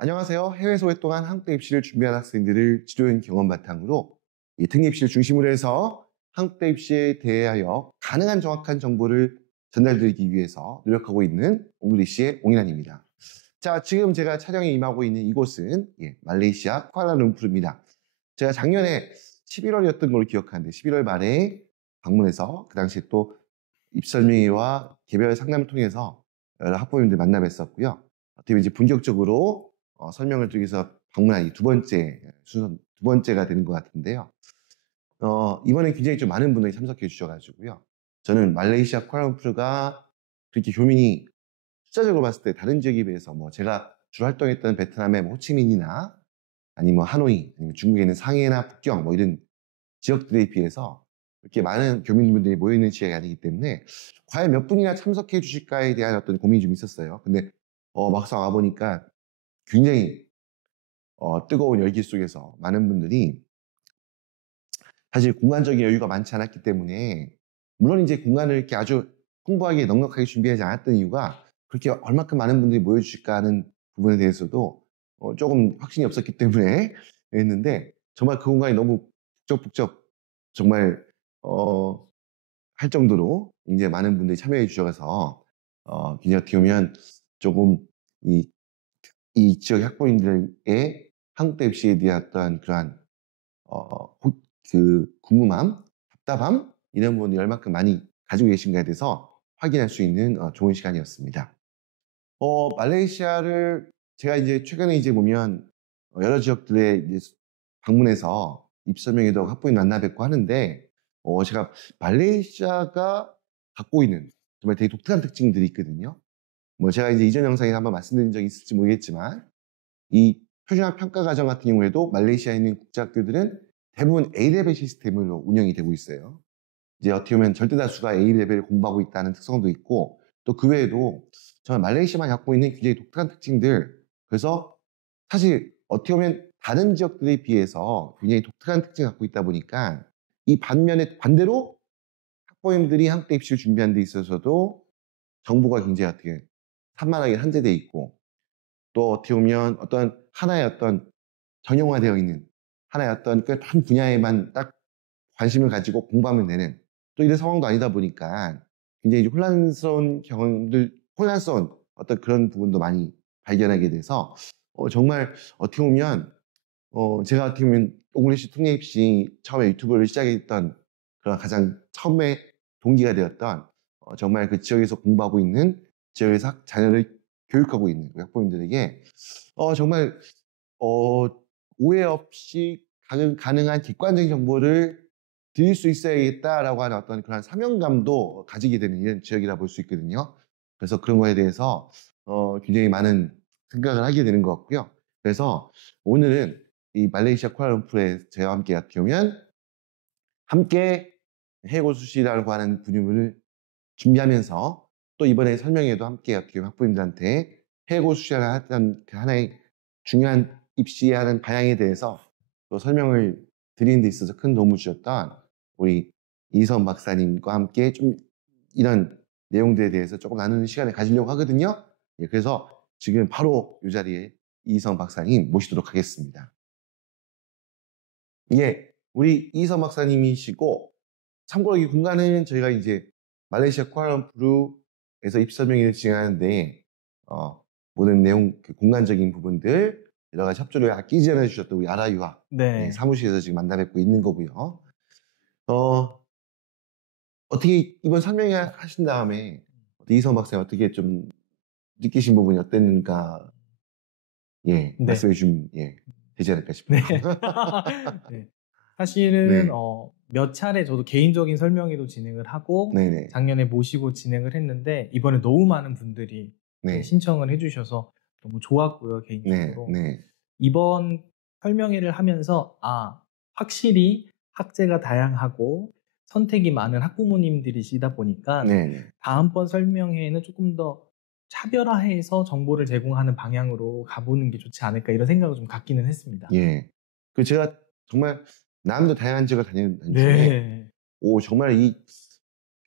안녕하세요. 해외에서 오랫동안 한국대 입시를 준비한 학생들을 지도연 경험 바탕으로 이 특례 입시를 중심으로 해서 한국대 입시에 대하여 가능한 정확한 정보를 전달드리기 위해서 노력하고 있는 옹글리시의 옹일환입니다. 자, 지금 제가 촬영에 임하고 있는 이곳은 말레이시아 쿠알라룸푸르입니다. 제가 작년에 11월이었던 걸로 기억하는데 11월 말에 방문해서 그 당시에 또 입설명회와 개별 상담을 통해서 여러 학부모님들 만나 뵀었고요. 어떻게 보면 이제 본격적으로 설명을 드리기 위해서 방문한 이 두 번째가 되는 것 같은데요. 이번에 굉장히 좀 많은 분들이 참석해 주셔가지고요. 저는 말레이시아 쿠알라룸푸르가 그렇게 교민이 숫자적으로 봤을 때 다른 지역에 비해서 제가 주로 활동했던 베트남의 호치민이나 아니면 하노이, 아니면 중국에 있는 상해나 북경 이런 지역들에 비해서 이렇게 많은 교민분들이 모여있는 지역이 아니기 때문에 과연 몇 분이나 참석해 주실까에 대한 어떤 고민이 좀 있었어요. 근데 막상 와보니까 굉장히 뜨거운 열기 속에서 많은 분들이 사실 공간적인 여유가 많지 않았기 때문에 물론 이제 공간을 이렇게 아주 풍부하게 넉넉하게 준비하지 않았던 이유가 그렇게 얼마큼 많은 분들이 모여주실까 하는 부분에 대해서도 조금 확신이 없었기 때문에 했는데 정말 그 공간이 너무 북적북적 정말 할 정도로 굉장히 많은 분들이 참여해 주셔서 굉장히 어떻게 보면 조금 이 지역 학부모님들의 한국대 입시에 대한 어떤 그러한 그 궁금함, 답답함 이런 부분을 얼마큼 많이 가지고 계신가에 대해서 확인할 수 있는 좋은 시간이었습니다. 말레이시아를 제가 이제 최근에 이제 보면 여러 지역들에 이제 방문해서 입시 설명회도 하고 학부모님 만나 뵙고 하는데 제가 말레이시아가 갖고 있는 정말 되게 독특한 특징들이 있거든요. 제가 이제 이전 영상에 한번 말씀드린 적이 있을지 모르겠지만 이 표준화 평가 과정 같은 경우에도 말레이시아에 있는 국제학교들은 대부분 A레벨 시스템으로 운영이 되고 있어요. 이제 어떻게 보면 절대 다수가 A레벨을 공부하고 있다는 특성도 있고 또 그 외에도 정말 말레이시아만 갖고 있는 굉장히 독특한 특징들, 그래서 사실 어떻게 보면 다른 지역들에 비해서 굉장히 독특한 특징을 갖고 있다 보니까 이 반대로 학부모님들이 한국대 입시를 준비하는 데 있어서도 정보가 굉장히 어떻게 산만하게 한재되어 있고 또 어떻게 보면 어떤 하나의 어떤 정형화되어 있는 하나의 어떤 그 한 분야에만 딱 관심을 가지고 공부하면 되는 또 이런 상황도 아니다 보니까 굉장히 혼란스러운 어떤 그런 부분도 많이 발견하게 돼서 정말 어떻게 보면 제가 어떻게 보면 옹글리시 특례 입시 처음에 유튜브를 시작했던 그런 가장 처음에 동기가 되었던 정말 그 지역에서 공부하고 있는 지역에서 자녀를 교육하고 있는 학부모님들에게 정말 오해 없이 가능한 객관적인 정보를 드릴 수 있어야겠다라고 하는 어떤 그런 사명감도 가지게 되는 이런 지역이라 볼 수 있거든요. 그래서 그런 거에 대해서 굉장히 많은 생각을 하게 되는 것 같고요. 그래서 오늘은 이 말레이시아 쿠알라룸푸르에 저와 함께 어떻게 보면 함께 해고수시라고 하는 분야를 준비하면서 또 이번에 설명회도 함께 어떻게 학부모님들한테 해고수시라는 하여튼 하나의 중요한 입시하는 방향에 대해서 또 설명을 드리는 데 있어서 큰 도움을 주셨던 우리 이선 박사님과 함께 좀 이런 내용들에 대해서 조금 나누는 시간을 가지려고 하거든요. 그래서 지금 바로 이 자리에 이선 박사님 모시도록 하겠습니다. 우리 이선 박사님이시고 참고로 이 공간은 저희가 이제 말레이시아 쿠알라룸푸르에서 입시 설명회를 진행하는데 모든 내용 공간적인 부분들 여러 가지 협조를 아끼지 않아 주셨던 우리 아라유학 사무실에서 지금 만나 뵙고 있는 거고요. 어떻게 이번 설명회 하신 다음에 이선 박사님 어떻게 좀 느끼신 부분이 어땠는가 말씀해 주시면 되지 않을까 싶어요. 네. 사실은 몇 차례 저도 개인적인 설명회도 진행을 하고 작년에 모시고 진행을 했는데 이번에 너무 많은 분들이 신청을 해주셔서 너무 좋았고요, 개인적으로. 이번 설명회를 하면서 확실히 학제가 다양하고 선택이 많은 학부모님들이시다 보니까 다음번 설명회에는 조금 더 차별화해서 정보를 제공하는 방향으로 가보는 게 좋지 않을까 이런 생각을 좀 갖기는 했습니다. 제가 정말 남도 다양한 지역을 다니는 중에 정말 이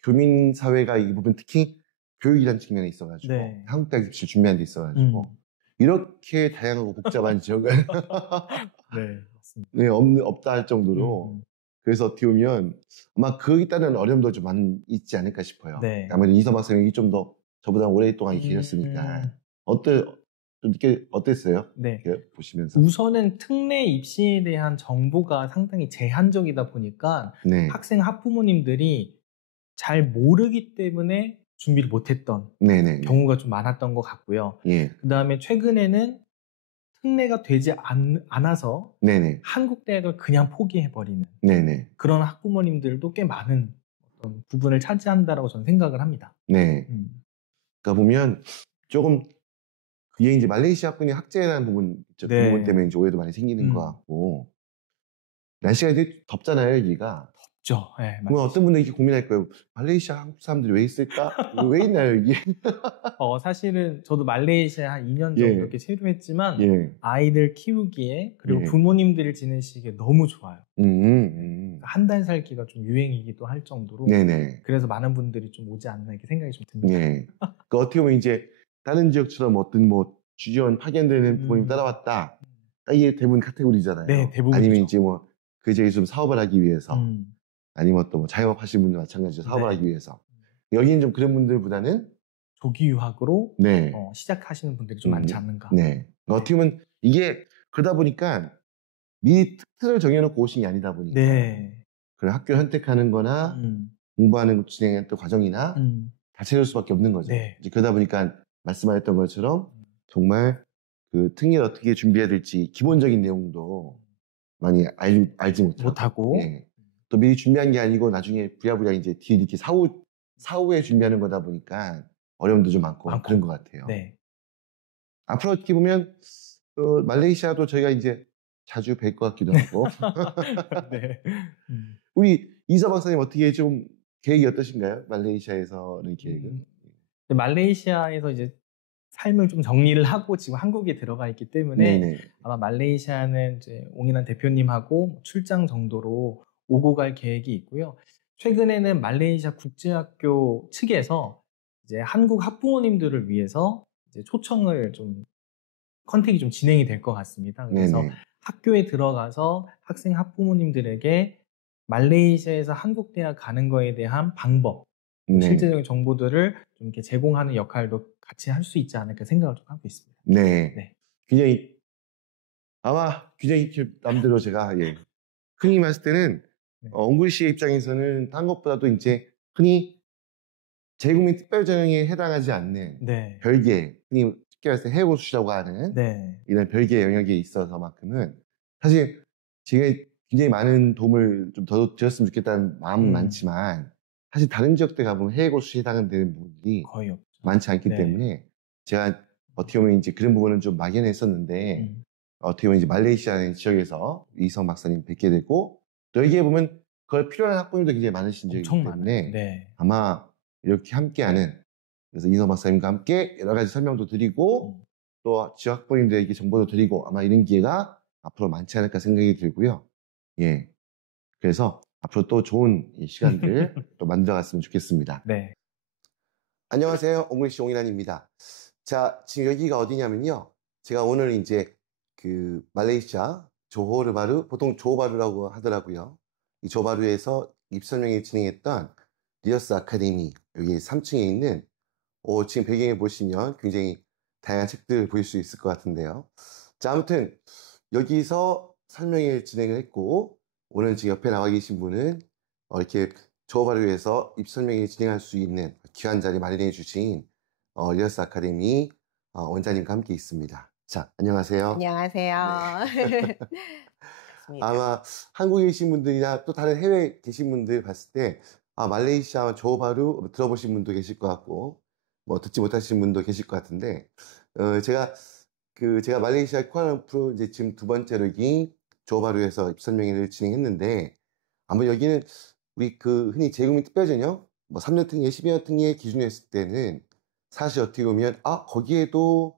교민사회가 이 부분 특히 교육이라는 측면에 있어가지고 한국대 입시를 준비하는 데 있어가지고 이렇게 다양하고 복잡한 지역은 네, 맞습니다. 네, 없다 할 정도로 그래서 어떻게 보면 아마 거기에 따른 어려움도 좀 있지 않을까 싶어요. 네. 아무래도 이서 박사님이 좀 더 저보다 오랫동안 계셨으니까 어땠어요? 네. 보시면서 우선은 특례 입시에 대한 정보가 상당히 제한적이다 보니까 네. 학생 학부모님들이 잘 모르기 때문에 준비를 못했던 네네. 경우가 좀 많았던 것 같고요. 예. 그 다음에 최근에는 특례가 되지 않아서 네네. 한국 대학을 그냥 포기해버리는 네네. 그런 학부모님들도 꽤 많은 어떤 부분을 차지한다라고 저는 생각을 합니다. 네. 그러니까 보면 조금 그게 이제 말레이시아 학군이 학제라는 부분 있죠. 네. 그 부분 때문에 이제 오해도 많이 생기는 것 같고 날씨가 되게 덥잖아요, 여기가. 덥죠. 네, 그러면 어떤 분들이 이렇게 고민할 거예요. 말레이시아 한국 사람들이 왜 있을까? 왜 있나요, 여기? 사실은 저도 말레이시아 한 2년 정도 이렇게 체류했지만 아이들 키우기에 그리고 부모님들을 지내시기에 너무 좋아요. 한 달 살기가 좀 유행이기도 할 정도로 네네. 그래서 많은 분들이 좀 오지 않나 이렇게 생각이 좀 듭니다. 네. 그 어떻게 보면 이제 다른 지역처럼 어떤 뭐 주지원 파견되는 부모님 따라왔다. 이게 대부분 카테고리잖아요. 네, 대부분. 아니면 이제 뭐 그 지역에 좀 사업을 하기 위해서 아니면 또 뭐 자영업 하시는 분들 마찬가지로 사업을 하기 위해서 여기는 좀 그런 분들보다는 조기 유학으로 시작하시는 분들이 좀 많지 않는가. 네. 어떻게 보면 이게 그러다 보니까 미리 틀을 정해놓고 오신 게 아니다 보니까 그런 학교를 선택하는 거나 공부하는 진행했던 과정이나 다채로울 수밖에 없는 거죠. 이제 그러다 보니까 말씀하셨던 것처럼 정말 그 특례를 어떻게 준비해야 될지 기본적인 내용도 많이 알지 못하고 또 미리 준비한 게 아니고 나중에 부랴부랴 이제 뒤에 이렇게 사후에 준비하는 거다 보니까 어려움도 좀 많고 그런 것 같아요. 네. 앞으로 어떻게 보면 말레이시아도 저희가 이제 자주 뵐 것 같기도 하고. 네. 우리 이서 박사님 어떻게 좀 계획이 어떠신가요? 말레이시아에서는 계획은? 말레이시아에서 이제 삶을 좀 정리를 하고 지금 한국에 들어가 있기 때문에 아마 말레이시아는 이제 옹인환 대표님하고 출장 정도로 오고 갈 계획이 있고요. 최근에는 말레이시아 국제학교 측에서 이제 한국 학부모님들을 위해서 이제 초청을 좀 컨택이 좀 진행이 될 것 같습니다. 그래서 학교에 들어가서 학생 학부모님들에게 말레이시아에서 한국 대학 가는 거에 대한 방법, 실제적인 정보들을 좀 이렇게 제공하는 역할도 같이 할 수 있지 않을까 생각을 좀 하고 있습니다. 네. 굉장히 남대로 제가 흔히 말했을 때는 옹굴 씨의 입장에서는 딴 것보다도 이제 흔히 재국민 특별전형에 해당하지 않는 별개, 흔히 쉽게 말해서 해외고수라고 하는 이런 별개의 영역에 있어서만큼은 사실 제가 굉장히 많은 도움을 좀 더 드렸으면 좋겠다는 마음은 많지만 사실 다른 지역들 가보면 해외고수에 해당되는 부분들이 거의 없죠. 많지 않기 때문에 제가 어떻게 보면 이제 그런 부분은 좀 막연했었는데 어떻게 보면 이제 말레이시아 지역에서 이성 박사님 뵙게 되고 또 여기에 보면 그걸 필요한 학부모님도 굉장히 많으신 지역이기 때문에 아마 이렇게 함께하는 그래서 이성 박사님과 함께 여러 가지 설명도 드리고 또 지역 학부모님들에게 정보도 드리고 아마 이런 기회가 앞으로 많지 않을까 생각이 들고요. 그래서 앞으로 또 좋은 시간들 또 만들어갔으면 좋겠습니다. 안녕하세요. 옹글씨 옹인환입니다. 자, 지금 여기가 어디냐면요. 제가 오늘 이제 그 말레이시아 조호르바루, 보통 조호바루라고 하더라고요. 이 조호바루에서 입설명회 진행했던 리더스 아카데미, 여기 3층에 있는, 지금 배경에 보시면 굉장히 다양한 책들을 보실 수 있을 것 같은데요. 자, 아무튼 여기서 설명회 진행을 했고, 오늘 지금 옆에 나와 계신 분은 이렇게 조호바루에서 입설명회 진행할 수 있는 귀한 자리 마련해 주신 리더스 아카데미 원장님과 함께 있습니다. 자, 안녕하세요. 안녕하세요. 아마 한국에 계신 분들이나 또 다른 해외에 계신 분들 봤을 때 말레이시아 조호바루 들어보신 분도 계실 것 같고 뭐 듣지 못하신 분도 계실 것 같은데 제가 말레이시아 쿠알라룸푸르 이제 지금 두 번째로 여기 조호바루에서 입설명회를 진행했는데 아마 여기는 우리 그 흔히 재국민 특별전형 뭐 3년 특례, 12년 특례 기준으로 했을 때는 사실 어떻게 보면 거기에도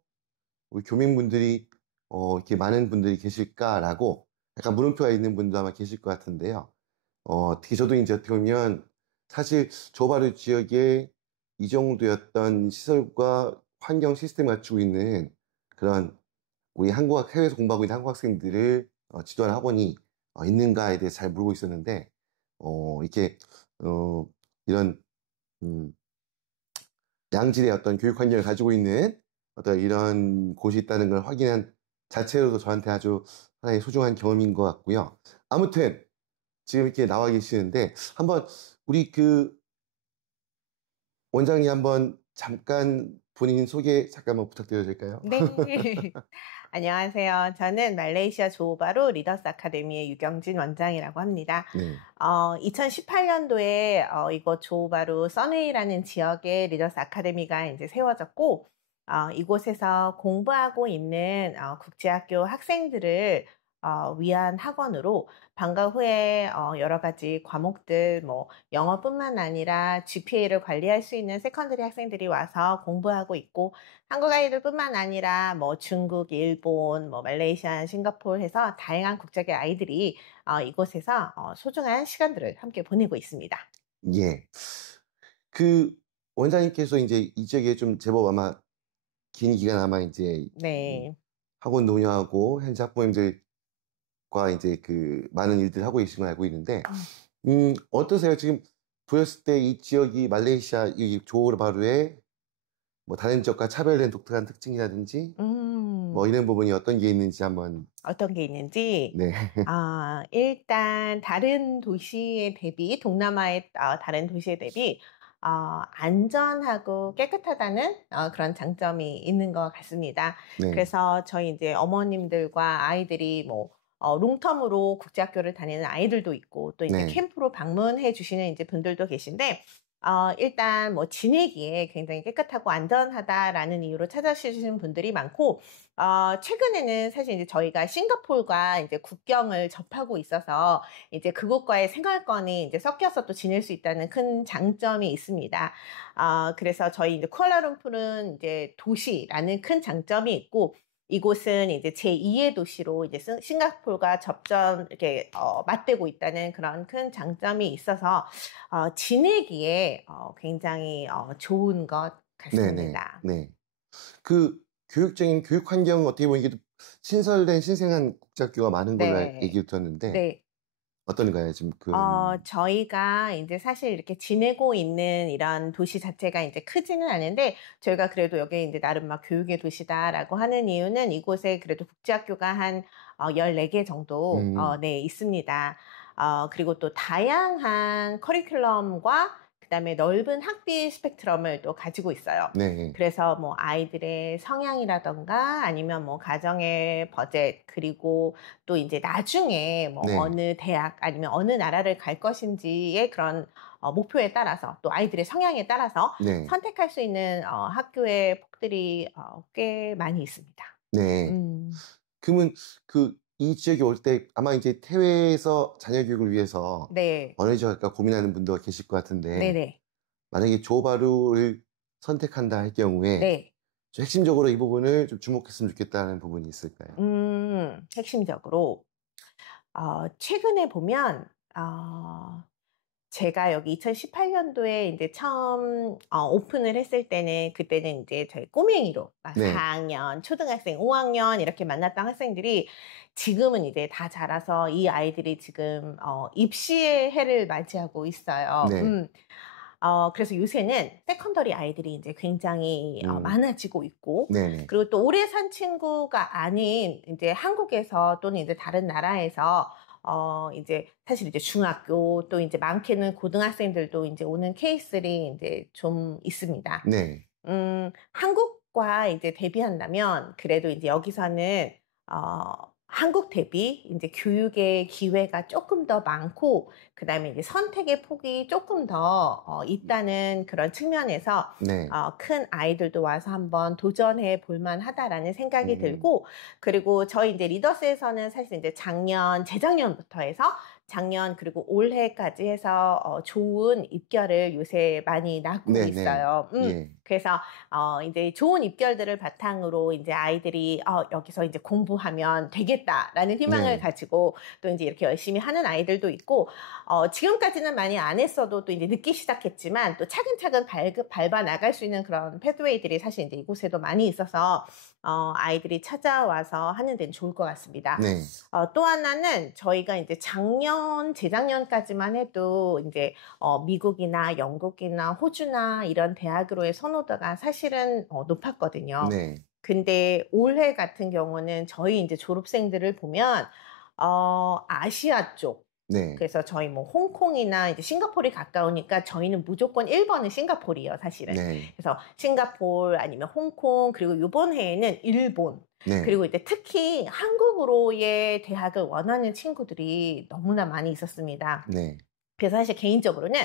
우리 교민분들이 이렇게 많은 분들이 계실까라고 약간 물음표가 있는 분도 아마 계실 것 같은데요. 특히 저도 이제 어떻게 보면 사실 조호바루 지역에 이 정도였던 시설과 환경 시스템을 갖추고 있는 그런 우리 해외에서 공부하고 있는 한국 학생들을 지도하는 학원이 있는가에 대해서 잘 모르고 있었는데, 이렇게, 이런, 양질의 어떤 교육 환경을 가지고 있는 어떤 이런 곳이 있다는 걸 확인한 자체로도 저한테 아주 하나의 소중한 경험인 것 같고요. 아무튼, 지금 이렇게 나와 계시는데, 한번 우리 원장님 한번 잠깐 본인 소개 잠깐만 부탁드려도 될까요? 네. 안녕하세요. 저는 말레이시아 조호바루 리더스 아카데미의 유경진 원장이라고 합니다. 네. 2018년도에 이곳 조호바루 선웨이라는 지역에 리더스 아카데미가 이제 세워졌고, 이곳에서 공부하고 있는 국제학교 학생들을 위한 학원으로 방과 후에 여러 가지 과목들, 뭐 영어뿐만 아니라 GPA를 관리할 수 있는 세컨더리 학생들이 와서 공부하고 있고, 한국 아이들뿐만 아니라 뭐 중국, 일본, 뭐 말레이시아, 싱가포르 해서 다양한 국적의 아이들이 이곳에서 소중한 시간들을 함께 보내고 있습니다. 예. 원장님께서 이제 이 지역에 좀 제법 아마 긴 기간 아마 이제 네. 학원도 운영하고 현재 학부모님들과 이제 많은 일들을 하고 계신 걸 알고 있는데, 어떠세요? 지금 보였을 때 이 지역이 말레이시아 이 조호바루의 뭐 다른 지역과 차별된 독특한 특징이라든지 뭐 이런 부분이 어떤 게 있는지 한번. 어떤 게 있는지. 네. 일단 다른 도시에 대비, 동남아의 다른 도시에 대비 안전하고 깨끗하다는 그런 장점이 있는 것 같습니다. 네. 그래서 저희 이제 어머님들과 아이들이 뭐 롱텀으로 국제학교를 다니는 아이들도 있고, 또 이제 네. 캠프로 방문해 주시는 이제 분들도 계신데, 일단 뭐 지내기에 굉장히 깨끗하고 안전하다라는 이유로 찾아주시는 분들이 많고, 최근에는 사실 이제 저희가 싱가포르가 이제 국경을 접하고 있어서 이제 그곳과의 생활권이 이제 섞여서 또 지낼 수 있다는 큰 장점이 있습니다. 그래서 저희 이제 쿠알라룸푸르는 이제 도시라는 큰 장점이 있고, 이곳은 이제 제2의 도시로 이제 싱가포르가 이렇게 맞대고 있다는 그런 큰 장점이 있어서 지내기에 굉장히 좋은 것 같습니다. 네. 교육적인 교육 환경은 어떻게 보면 이게 신설된 신생한 국제학교가 많은 걸로 네. 얘기 들었는데 네. 어떤가요, 지금 저희가 이제 사실 이렇게 지내고 있는 이런 도시 자체가 이제 크지는 않은데, 저희가 그래도 여기 이제 나름 막 교육의 도시다라고 하는 이유는 이곳에 그래도 국제학교가 한 14개 정도 네, 있습니다. 그리고 또 다양한 커리큘럼과 그다음에 넓은 학비 스펙트럼을 또 가지고 있어요. 네. 그래서 뭐 아이들의 성향이라던가 아니면 뭐 가정의 버젯, 그리고 또 이제 나중에 뭐 네. 어느 대학 아니면 어느 나라를 갈 것인지의 그런 목표에 따라서, 또 아이들의 성향에 따라서 네. 선택할 수 있는 학교의 폭들이 꽤 많이 있습니다. 네. 그러면 이 지역에 올 때 아마 이제 해외에서 자녀 교육을 위해서 네. 어느 지역 갈까 고민하는 분도 계실 것 같은데 네네. 만약에 조호바루를 선택한다 할 경우에 네. 좀 핵심적으로 이 부분을 좀 주목했으면 좋겠다는 부분이 있을까요? 핵심적으로 최근에 보면 제가 여기 2018년도에 이제 처음 오픈을 했을 때는, 그때는 이제 저희 꼬맹이로 네. 4학년, 초등학생, 5학년 이렇게 만났던 학생들이 지금은 이제 다 자라서 이 아이들이 지금 입시의 해를 맞이하고 있어요. 네. 그래서 요새는 세컨더리 아이들이 이제 굉장히 많아지고 있고, 네네. 그리고 또 오래 산 친구가 아닌 이제 한국에서 또는 이제 다른 나라에서 이제 사실 이제 중학교, 또 이제 많게는 고등학생들도 이제 오는 케이스들이 이제 좀 있습니다. 네. 한국과 이제 대비한다면 그래도 이제 여기서는 한국 대비 이제 교육의 기회가 조금 더 많고, 그 다음에 이제 선택의 폭이 조금 더 있다는 그런 측면에서 네. 큰 아이들도 와서 한번 도전해 볼만 하다라는 생각이 들고, 그리고 저희 이제 리더스에서는 사실 이제 재작년부터 해서 작년 그리고 올해까지 해서 좋은 입결을 요새 많이 낳고 네네. 있어요. 예. 그래서 이제 좋은 입결들을 바탕으로 이제 아이들이 여기서 이제 공부하면 되겠다라는 희망을 네. 가지고 또 이제 이렇게 열심히 하는 아이들도 있고 지금까지는 많이 안 했어도 또 이제 늦기 시작했지만 또 차근차근 밟아 나갈 수 있는 그런 패스웨이들이 사실 이제 이곳에도 많이 있어서 아이들이 찾아와서 하는 데는 좋을 것 같습니다. 네. 또 하나는 저희가 이제 재작년까지만 해도 이제 미국이나 영국이나 호주나 이런 대학으로의 선호도가 사실은 높았거든요. 네. 근데 올해 같은 경우는 저희 이제 졸업생들을 보면 아시아 쪽, 네. 그래서 저희 뭐 홍콩이나 이제 싱가포르이 가까우니까 저희는 무조건 1번은 싱가포르예요, 사실은. 네. 그래서 싱가포르 아니면 홍콩, 그리고 이번 해에는 일본, 네. 그리고 이제 특히 한국으로의 대학을 원하는 친구들이 너무나 많이 있었습니다. 네. 그래서 사실 개인적으로는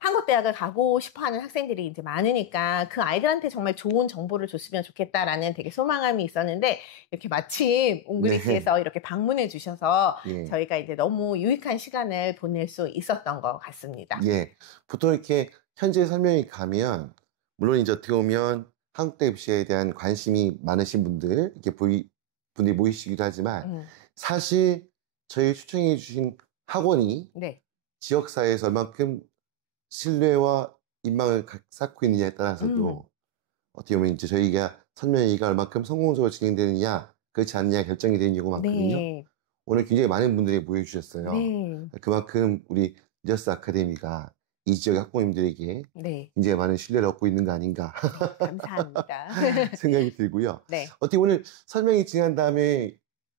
한국 대학을 가고 싶어하는 학생들이 이제 많으니까 그 아이들한테 정말 좋은 정보를 줬으면 좋겠다라는 되게 소망감이 있었는데 이렇게 마침 옹그리시에서 이렇게 방문해 주셔서 저희가 이제 너무 유익한 시간을 보낼 수 있었던 것 같습니다. 예, 보통 이렇게 현재 설명이 가면 물론 이제 어떻게 보면 한국대 입시에 대한 관심이 많으신 분들 이렇게 분들이 모이시기도 하지만 사실 저희 추천해 주신 학원이 지역사회에서 얼만큼 신뢰와 인망을 쌓고 있느냐에 따라서도 어떻게 보면 이제 저희가 설명회가 얼만큼 성공적으로 진행되느냐 그렇지 않느냐 결정이 되는 경우가 많거든요. 네. 오늘 굉장히 많은 분들이 모여주셨어요. 네. 그만큼 우리 리더스 아카데미가 이 지역의 학부모님들에게 굉장히 많은 신뢰를 얻고 있는 거 아닌가 감사합니다. 생각이 들고요. 네. 어떻게 오늘 설명이 진행한 다음에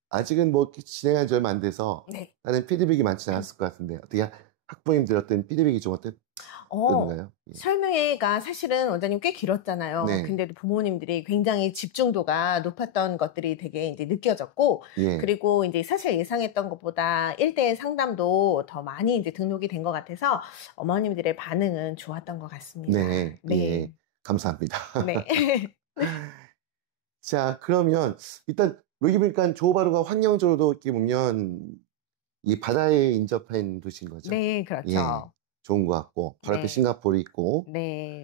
아직은 뭐 진행한 지 얼마 안 돼서 다른 피드백이 많지 않았을 것 같은데 어떻게 학부모님들 어떤 피드백이 좀 어떤가요? 설명회가 사실은 원장님 꽤 길었잖아요. 네. 근데도 부모님들이 굉장히 집중도가 높았던 것들이 되게 이제 느껴졌고, 그리고 이제 사실 예상했던 것보다 1대1 상담도 더 많이 이제 등록이 된 것 같아서 어머님들의 반응은 좋았던 것 같습니다. 네. 예. 감사합니다. 네. 자, 그러면 일단 여기 보니까 조호바루가 환경적으로도 이렇게 보면 이 바다에 인접한 도시인 거죠. 네, 그렇죠. 좋은 것 같고 바로 앞에 싱가포르 있고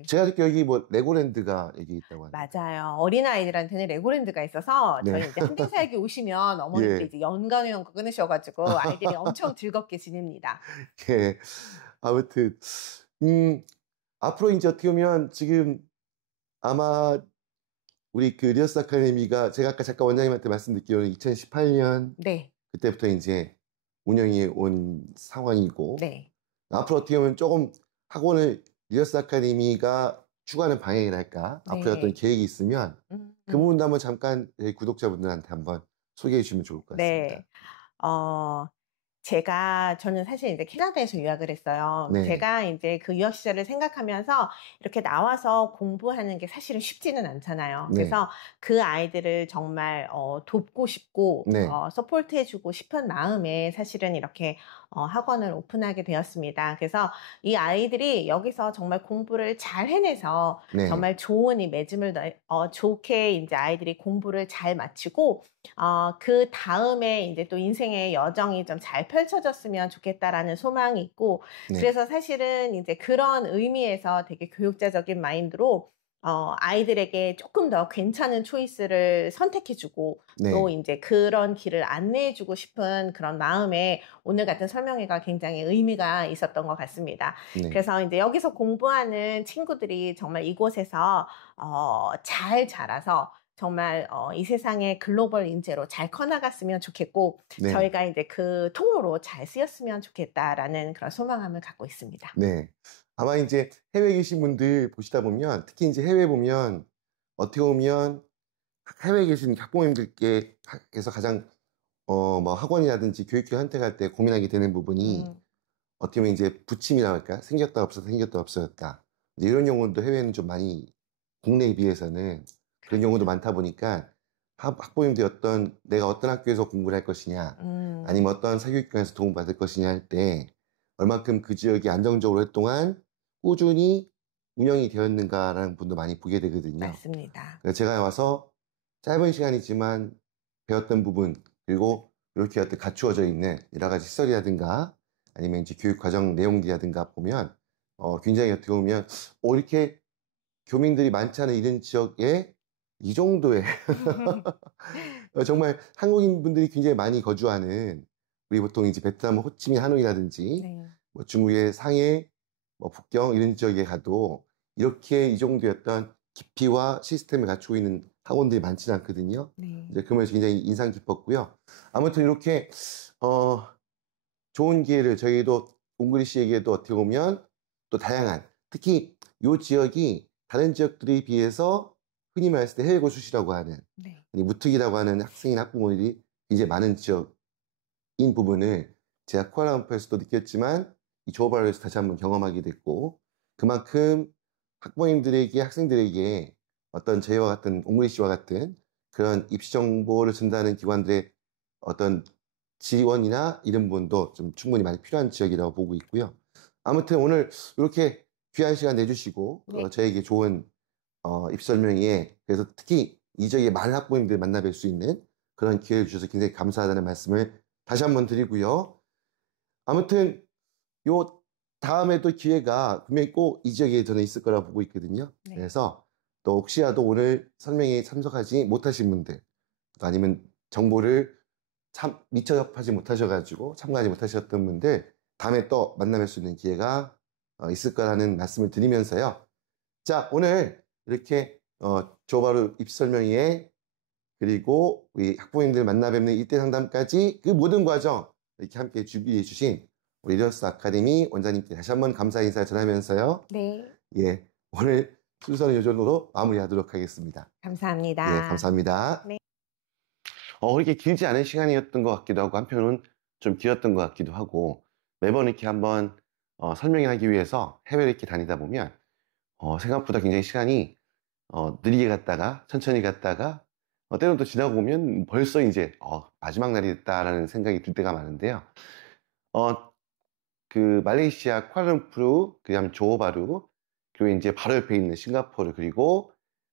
제가 듣기로 여기 뭐 레고랜드가 여기 있다고 하네요. 맞아요. 어린아이들한테는 레고랜드가 있어서 저희 이제 한빙사역에 오시면 어머니들이 이제 연간회원권 끊으셔가지고 아이들이 엄청 즐겁게 지냅니다. 예. 아무튼 앞으로 이제 어떻게 보면 지금 아마 우리 그 리더스 아카데미가 제가 아까 잠깐 원장님한테 말씀드렸기로는 2018년 그때부터 이제 운영이 온 상황이고 앞으로 어떻게 보면 조금 학원을 리더스 아카데미가 추구하는 방향이랄까 앞으로 어떤 계획이 있으면 그 부분도 한번 잠깐 구독자분들한테 한번 소개해 주시면 좋을 것 같습니다. 저는 사실 이제 캐나다에서 유학을 했어요. 제가 이제 그 유학 시절을 생각하면서 이렇게 나와서 공부하는 게 사실은 쉽지는 않잖아요. 그래서 그 아이들을 정말 돕고 싶고 서포트해주고 싶은 마음에 사실은 이렇게 학원을 오픈하게 되었습니다. 그래서 이 아이들이 여기서 정말 공부를 잘 해내서 정말 좋은 이 맺음을 좋게 이제 아이들이 공부를 잘 마치고 그 다음에 이제 또 인생의 여정이 좀 잘 펼쳐졌으면 좋겠다라는 소망이 있고 그래서 사실은 이제 그런 의미에서 되게 교육자적인 마인드로 아이들에게 조금 더 괜찮은 초이스를 선택해주고 또 이제 그런 길을 안내해주고 싶은 그런 마음에 오늘 같은 설명회가 굉장히 의미가 있었던 것 같습니다. 그래서 이제 여기서 공부하는 친구들이 정말 이곳에서 잘 자라서 정말 이 세상의 글로벌 인재로 잘 커나갔으면 좋겠고 저희가 이제 그 통로로 잘 쓰였으면 좋겠다라는 그런 소망함을 갖고 있습니다. 네. 아마 이제 해외에 계신 분들 보시다 보면 특히 이제 해외에 보면 어떻게 보면 해외에 계신 학부모님들께서 가장 뭐 학원이라든지 교육기 선택할 때 고민하게 되는 부분이 어떻게 보면 이제 부침이라고 할까 생겼다 없어졌다 생겼다 없어졌다 이런 경우도 해외에는 좀 많이 국내에 비해서는 그런 경우도 많다 보니까 학부모님들이 내가 어떤 학교에서 공부를 할 것이냐 아니면 어떤 사교육기관에서 도움을 받을 것이냐 할 때 얼만큼 그 지역이 안정적으로 오랫동안 꾸준히 운영이 되었는가라는 분도 많이 보게 되거든요. 맞습니다. 그래서 제가 와서 짧은 시간이지만 배웠던 부분 그리고 이렇게 갖추어져 있는 여러 가지 시설이라든가 아니면 이제 교육 과정 내용들이라든가 보면 굉장히 어떻게 보면 이렇게 교민들이 많지 않은 이런 지역에 이 정도의 정말 한국인 분들이 굉장히 많이 거주하는, 우리 보통 이제 베트남 호치민 하노이라든지 네. 뭐 중국의 상해, 뭐 북경 이런 지역에 가도 이렇게 이 정도의 어떤 깊이와 시스템을 갖추고 있는 학원들이 많지는 않거든요. 네. 이제 그러면서 굉장히 인상 깊었고요. 아무튼 이렇게 좋은 기회를 저희도 옹그리시에게도 어떻게 보면 또 다양한, 특히 이 지역이 다른 지역들에 비해서 흔히 말했을 때 해외 고수시라고 하는, 네. 무특이라고 하는 학생이나 학부모들이 이제 많은 지역인 부분을 제가 쿠알라룸푸르에서도 느꼈지만 이 조호바루에서 다시 한번 경험하게 됐고, 그만큼 학부모님들에게, 학생들에게 어떤 저희와 같은 옹그리시와 같은 그런 입시 정보를 준다는 기관들의 어떤 지원이나 이런 부분도 좀 충분히 많이 필요한 지역이라고 보고 있고요. 아무튼 오늘 이렇게 귀한 시간 내주시고 네. 저에게 좋은 입시 설명회에, 그래서 특히 이 지역의 많은 학부모님들 만나뵐 수 있는 그런 기회를 주셔서 굉장히 감사하다는 말씀을 다시 한번 드리고요. 아무튼 요 다음에도 기회가 분명히 꼭 이 지역에 저는 있을 거라고 보고 있거든요. 네. 그래서 또 혹시라도 오늘 설명회에 참석하지 못하신 분들, 또 아니면 정보를 미처 접하지 못하셔가지고 참가하지 못하셨던 분들, 다음에 또 만나뵐 수 있는 기회가 있을 거라는 말씀을 드리면서요. 자, 오늘 이렇게 조바루 입시 설명회에, 그리고 우리 학부모님들 만나 뵙는 1대 상담까지 그 모든 과정 이렇게 함께 준비해 주신 우리 리더스 아카데미 원장님께 다시 한번 감사 인사 전하면서요. 네. 예, 오늘 순서는 이 정도로 마무리하도록 하겠습니다. 감사합니다. 예, 감사합니다. 네. 그렇게 길지 않은 시간이었던 것 같기도 하고, 한편으로는 좀 길었던 것 같기도 하고, 매번 이렇게 한번 설명하기 위해서 해외를 이렇게 다니다 보면 생각보다 굉장히 시간이 느리게 갔다가 천천히 갔다가 때로는 또 지나고 보면 벌써 이제 마지막 날이 됐다라는 생각이 들 때가 많은데요. 그 말레이시아 쿠알라룸푸르, 그다음 조호바루, 그리고 이제 바로 옆에 있는 싱가포르, 그리고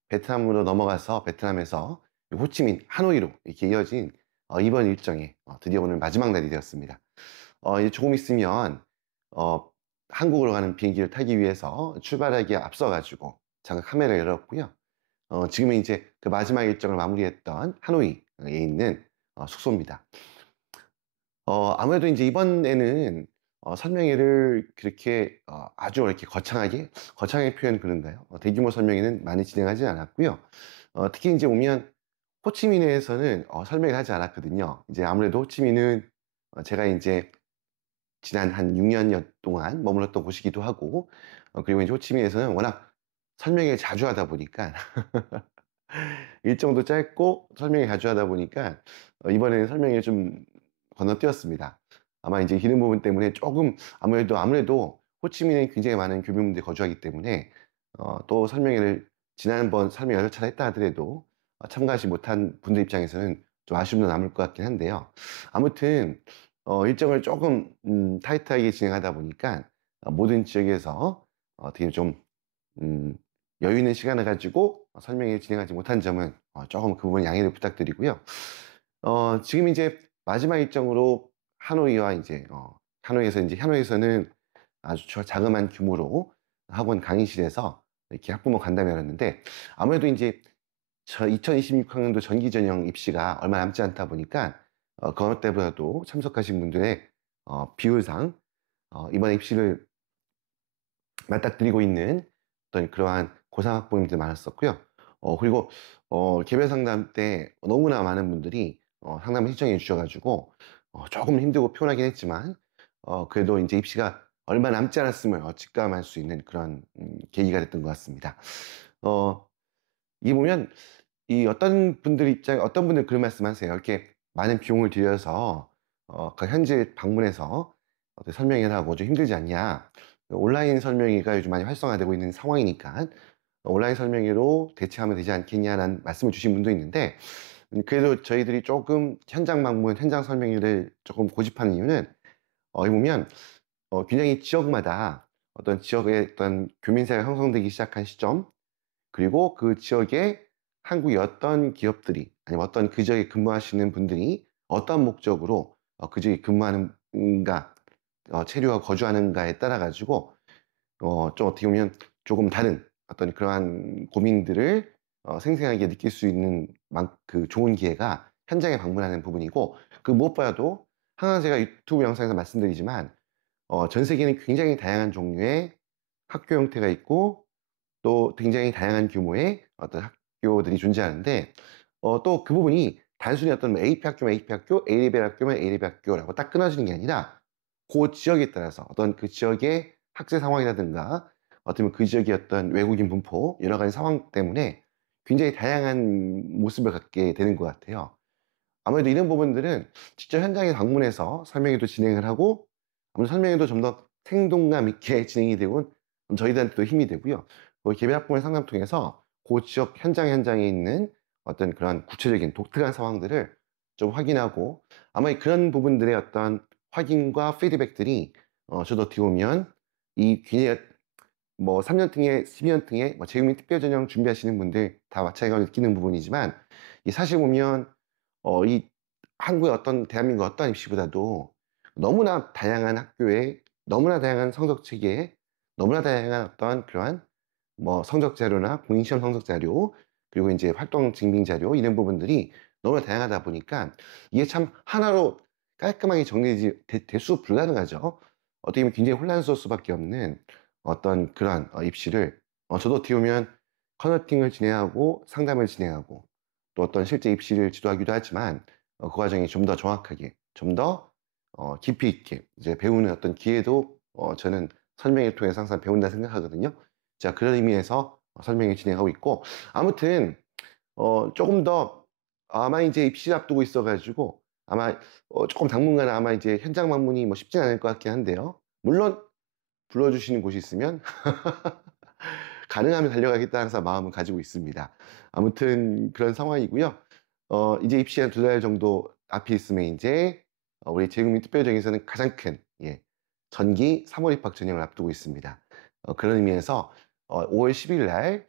베트남으로 넘어가서 베트남에서 호치민, 하노이로 이렇게 이어진 이번 일정에 드디어 오늘 마지막 날이 되었습니다. 이제 조금 있으면 한국으로 가는 비행기를 타기 위해서 출발하기에 앞서가지고 잠깐 카메라를 열었고요. 지금은 이제 그 마지막 일정을 마무리했던 하노이에 있는 숙소입니다. 아무래도 이제 이번에는 설명회를 그렇게 아주 이렇게 거창하게 표현 그런가요? 대규모 설명회는 많이 진행하지 않았고요. 특히 이제 오면 호치민에서는 설명을 하지 않았거든요. 이제 아무래도 호치민은 제가 이제 지난 한 6년 동안 머물렀던 곳이기도 하고, 그리고 이제 호치민에서는 워낙 설명회를 자주 하다 보니까 일정도 짧고 설명회 자주 하다 보니까 이번에는 설명회를 좀 건너뛰었습니다. 아마 이제 이런 부분 때문에 조금 아무래도 호치민에 굉장히 많은 교민분들이 거주하기 때문에 또 설명회를 지난번 설명 6차례 했다 하더라도 참가하지 못한 분들 입장에서는 좀 아쉬움도 남을 것 같긴 한데요. 아무튼 일정을 조금 타이트하게 진행하다 보니까 모든 지역에서 되게 좀 여유 있는 시간을 가지고 설명회를 진행하지 못한 점은 조금 그 부분 양해를 부탁드리고요. 지금 이제 마지막 일정으로 하노이와 이제 하노이에서는 아주 자그마한 규모로 학원 강의실에서 이렇게 학부모 간담회였는데, 아무래도 이제 2026학년도 전기 전형 입시가 얼마 남지 않다 보니까 그것 때보다도 참석하신 분들의 비율상 이번 입시를 맞닥뜨리고 있는 어떤 그러한 고상학부모님들 많았었고요. 그리고 개별 상담 때 너무나 많은 분들이 상담을 신청해 주셔가지고 조금 힘들고 피곤하긴 했지만 그래도 이제 입시가 얼마 남지 않았음을 직감할 수 있는 그런 계기가 됐던 것 같습니다. 이게 보면 어떤 분들 그런 말씀하세요. 이렇게 많은 비용을 들여서 그 현지 방문해서 설명회를 하고 좀 힘들지 않냐. 온라인 설명회가 요즘 많이 활성화되고 있는 상황이니까 온라인 설명회로 대체하면 되지 않겠냐는 말씀을 주신 분도 있는데, 그래도 저희들이 조금 현장 방문, 현장 설명회를 조금 고집하는 이유는 여기 보면 굉장히 지역마다 어떤 지역의 어떤 교민사회가 형성되기 시작한 시점, 그리고 그 지역에 한국의 어떤 기업들이 아니면 어떤 그 지역에 근무하시는 분들이 어떤 목적으로 그 지역에 근무하는가, 체류하고 거주하는가에 따라 가지고 좀 어떻게 보면 조금 다른 어떤 그러한 고민들을 생생하게 느낄 수 있는 그 좋은 기회가 현장에 방문하는 부분이고, 그 무엇보다도 항상 제가 유튜브 영상에서 말씀드리지만 전 세계에는 굉장히 다양한 종류의 학교 형태가 있고 또 굉장히 다양한 규모의 어떤 학교들이 존재하는데 또 그 부분이 단순히 어떤 AP 학교면 AP 학교, A레벨 학교면 A레벨 학교라고 딱 끊어지는 게 아니라 그 지역에 따라서 어떤 그 지역의 학생 상황이라든가 어쩌면 그 지역의 어떤 외국인 분포 여러 가지 상황 때문에 굉장히 다양한 모습을 갖게 되는 것 같아요. 아무래도 이런 부분들은 직접 현장에 방문해서 설명회도 진행을 하고 아무래도 설명회도 좀 더 생동감 있게 진행이 되고 저희들한테도 힘이 되고요. 개별학부모의 상담 통해서 그 지역 현장에 있는 어떤 그런 구체적인 독특한 상황들을 좀 확인하고 아마 그런 부분들의 어떤 확인과 피드백들이 저도 어떻게 보면 이 굉장히 뭐 3년등에 12년등에 뭐 재국민 특별전형 준비하시는 분들 다 마찬가지로 느끼는 부분이지만 이 사실 보면 이 한국의 어떤 대한민국 어떤 입시보다도 너무나 다양한 학교에 너무나 다양한 성적 체계에 너무나 다양한 어떤 그러한 뭐 성적 자료나 공인시험 성적 자료 그리고 이제 활동 증빙 자료 이런 부분들이 너무나 다양하다 보니까 이게 참 하나로 깔끔하게 정리되지 대수 불가능하죠. 어떻게 보면 굉장히 혼란스러울 수밖에 없는 어떤 그러한 입시를 저도 어떻게 보면 컨설팅을 진행하고 상담을 진행하고 또 어떤 실제 입시를 지도하기도 하지만 그 과정이 좀 더 정확하게 좀 더 깊이 있게 이제 배우는 어떤 기회도 저는 설명을 통해서 항상 배운다 생각하거든요. 자, 그런 의미에서 설명을 진행하고 있고 아무튼 조금 더 아마 이제 입시를 앞두고 있어가지고 아마 조금 당분간 아마 이제 현장 방문이 뭐 쉽진 않을 것 같긴 한데요. 물론 불러주시는 곳이 있으면 가능하면 달려가겠다 항상 마음을 가지고 있습니다. 아무튼 그런 상황이고요. 이제 입시 한 2달 정도 앞에 있으면 이제 우리 재국민 특별전형에서는 가장 큰 전기 3월 입학 전형을 앞두고 있습니다. 그런 의미에서 5월 10일 날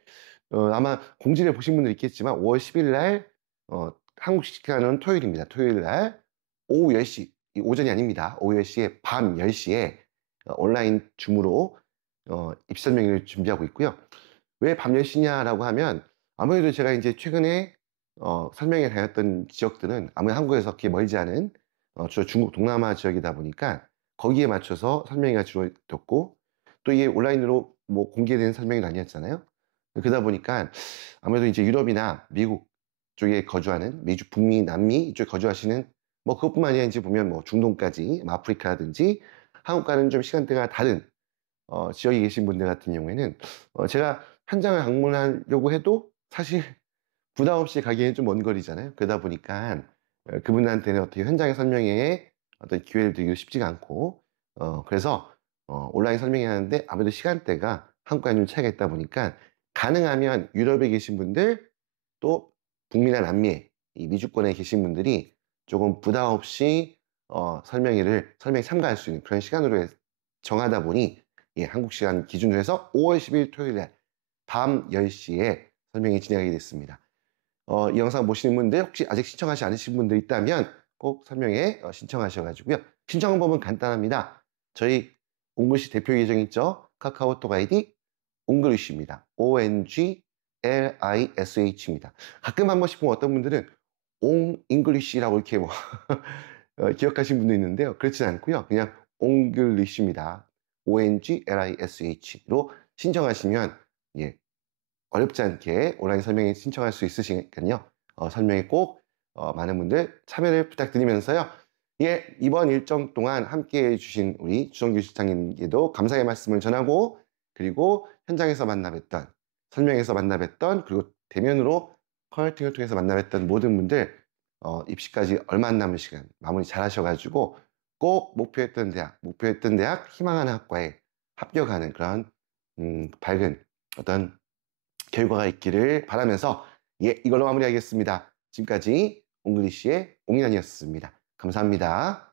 아마 공지를 보신 분들 있겠지만 5월 10일 날 한국 시간은 토요일입니다. 토요일 날 오후 10시 오전이 아닙니다. 오후 10시에 밤 10시에 온라인 줌으로 입시 설명회를 준비하고 있고요. 왜 밤 10시냐라고 하면 아무래도 제가 이제 최근에 설명회 다녔던 지역들은 아무래도 한국에서 그렇게 멀지 않은 주로 중국 동남아 지역이다 보니까 거기에 맞춰서 설명회가 주로 됐고 또 이게 온라인으로 뭐 공개된 설명회는 아니었잖아요. 그러다 보니까 아무래도 이제 유럽이나 미국 쪽에 거주하는 미주, 북미, 남미 이쪽에 거주하시는 뭐 그것뿐만 아니라 이제 보면 뭐 중동까지 아프리카라든지 한국과는 좀 시간대가 다른 지역에 계신 분들 같은 경우에는 제가 현장을 방문하려고 해도 사실 부담 없이 가기에는 좀 먼 거리잖아요. 그러다 보니까 그분들한테는 어떻게 현장의 설명회에 어떤 기회를 드리기도 쉽지가 않고 그래서 온라인 설명회 하는데 아무래도 시간대가 한국과는 좀 차이가 있다 보니까 가능하면 유럽에 계신 분들 또 북미나 남미에 이 미주권에 계신 분들이 조금 부담 없이 설명회 참가할 수 있는 그런 시간으로 정하다 보니 한국 시간 기준으로 해서 5월 10일 토요일에 밤 10시에 설명회 진행하게 됐습니다. 이 영상 보시는 분들 혹시 아직 신청하지 않으신 분들 있다면 꼭 설명회 신청하셔가지고요. 신청 방법은 간단합니다. 저희 옹글리시 대표 계정 있죠? 카카오톡 아이디 옹글리시입니다. ONGLISH입니다. 가끔 한 번씩 보면 어떤 분들은 옹잉글리시라고 이렇게 뭐 기억하신 분도 있는데요. 그렇진 않고요. 그냥 옹글리시입니다. ONGLISH로 신청하시면 어렵지 않게 온라인 설명회 신청할 수 있으시니까요. 설명회 꼭 많은 분들 참여를 부탁드리면서요. 이번 일정 동안 함께해 주신 우리 주정규 실장님께도 감사의 말씀을 전하고 그리고 현장에서 만나뵀던 설명회에서 만나뵀던 그리고 대면으로 컨설팅을 통해서 만나뵀던 모든 분들 입시까지 얼마 안 남은 시간 마무리 잘 하셔가지고 꼭 목표했던 대학 희망하는 학과에 합격하는 그런 밝은 어떤 결과가 있기를 바라면서 이걸로 마무리하겠습니다. 지금까지 옹글리시의 옹인환이었습니다. 감사합니다.